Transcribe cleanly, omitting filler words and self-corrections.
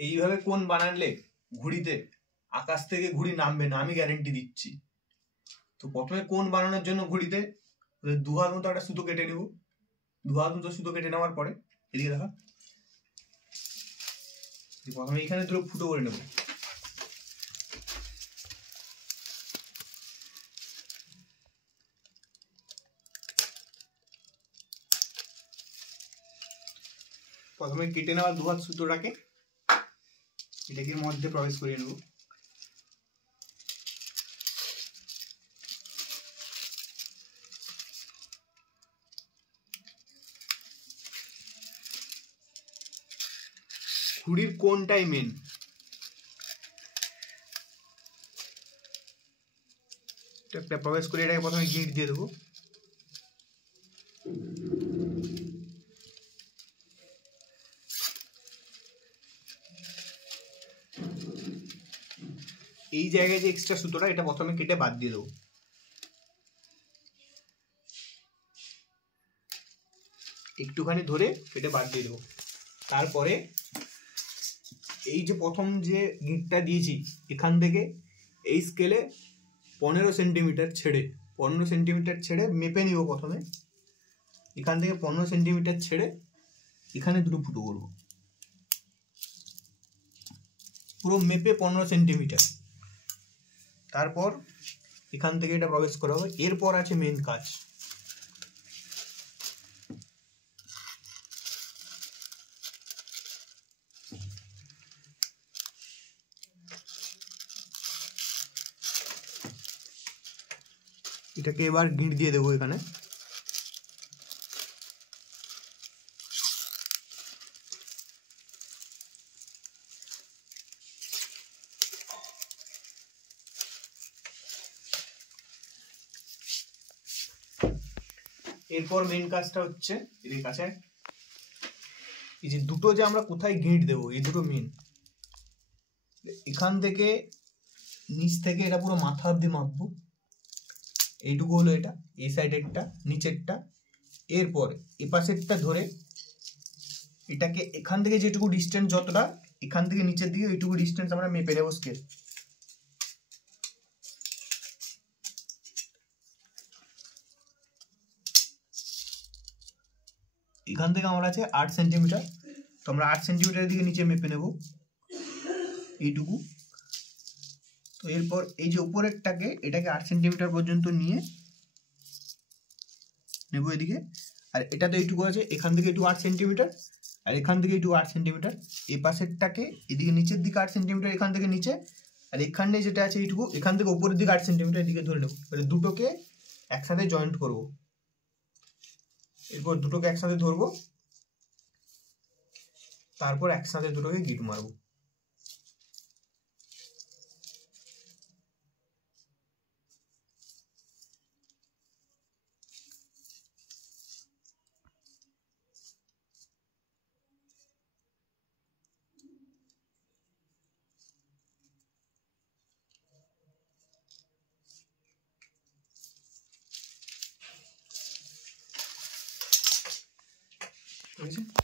এইভাবে কোণ বানালে ঘুড়িতে আকাশ থেকে ঘুড়ি নামবে না, আমি গ্যারেন্টি দিচ্ছি। তো প্রথমে কোণ বানানোর জন্য ঘুড়িতে 2 হাত মতো একটা সুতো কেটে নেব। 2 হাত মতো সুতো কেটে নেওয়ার পরে এদিকে দেখা, প্রথমে এখানে দুটো ফুটো করে নেব। প্রথমে কেটে নেওয়া 2 হাত সুতোটাকে এটাকে মধ্যে প্রবেশ করিয়ে নেব। ঘুড়ির কোণটাই মেন। একটা প্রবেশ করে এটাকে প্রথমে গিঁট দিয়ে দেবো। এই জায়গায় যে এক্সট্রা সুতোটা এটা প্রথমে কেটে বাদ দিয়ে দেবো। একটুখানি ধরে কেটে বাদ দিয়ে দেবো। তারপরে এই যে প্রথম যে গিঁটটা দিয়েছি এখান থেকে এই স্কেলে 15 সেন্টিমিটার ছেড়ে মেপে নিব। প্রথমে এখান থেকে 15 সেন্টিমিটার ছেড়ে এখানে দুটো ফুটো করব, পুরো মেপে 15 সেন্টিমিটার। তারপর এখান থেকে এটা প্রবেশ করা হবে। এরপর আছে মেন কাজ। এটাকে এবার গিঁট দিয়ে দেবো এখানে। এরপর মেন কাজটা হচ্ছে এর কাছে এই যে দুটো যে আমরা কোথায় গিঁট দেবো, এই দুটো মেন। এখান থেকে নিচ থেকে এটা পুরো মাথা অব্দি মাপবো। এইটুকু হলো এটা, এই সাইডেরটা, নিচেরটা। এরপর এ পাশেরটা ধরে এটাকে এখান থেকে যেটুকু ডিস্টেন্স, যতটা এখান থেকে নিচের দিকে ওইটুকু ডিস্টেন্স আমরা মেপে নেবো স্কেল। এখান থেকে আমার আছে 8 সেন্টিমিটার। তো আমরা 8 সেন্টিমিটারের দিকে নিচে মেপে নেব এইটুকু। তো এরপর এই যে উপরেরটাকে এটাকে 8 সেন্টিমিটার পর্যন্ত নিয়ে নেব এদিকে। আর এটা তো এইটুকু আছে, এখান থেকে একটু 8 সেন্টিমিটার, আর এখান থেকে একটু 8 সেন্টিমিটার। এই পাশেরটাকে এদিকে নিচের দিকে 8 সেন্টিমিটার এখান থেকে নিচে, আর এখানে যেটা আছে এইটুকু এখান থেকে উপরের দিকে 8 সেন্টিমিটার এদিকে ধরে নেব। এবার দুটোকে একসাথে জয়েন্ট করব। এরপর দুটোকে একসাথে ধরবো, তারপর একসাথে দুটোকে গিট মারবো। বুঝেছি?